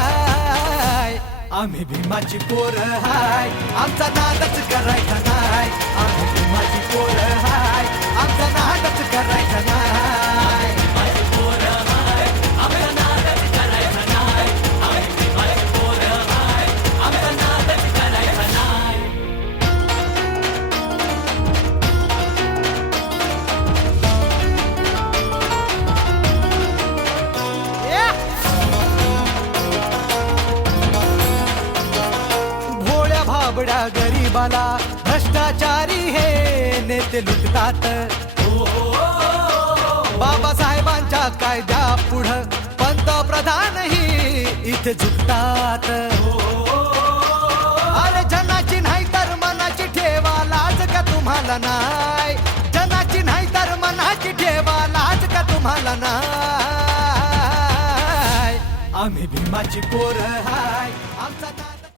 नाय. आम्ही भीमाची पोरं हाय, आमचा नादच करायचा नाय. आम्ही भीमाची पोरं हाय, आमचा नादच करायचा नाय. भोळ्या भाबड्या गरीबाला भ्रष्टाचारी हे नेते लुटतात. बाबासाहेबांच्या कायद्या पुढं पंतप्रधानही इथे झुकतात. अरे जनाची नाही तर मनाची ठेवा लाज का तुम्हाला नाय. जनाची नाही तर मनाची ठेवा लाज का तुम्हाला नाय. आम्ही भीमाची पोरं हाय, आमचा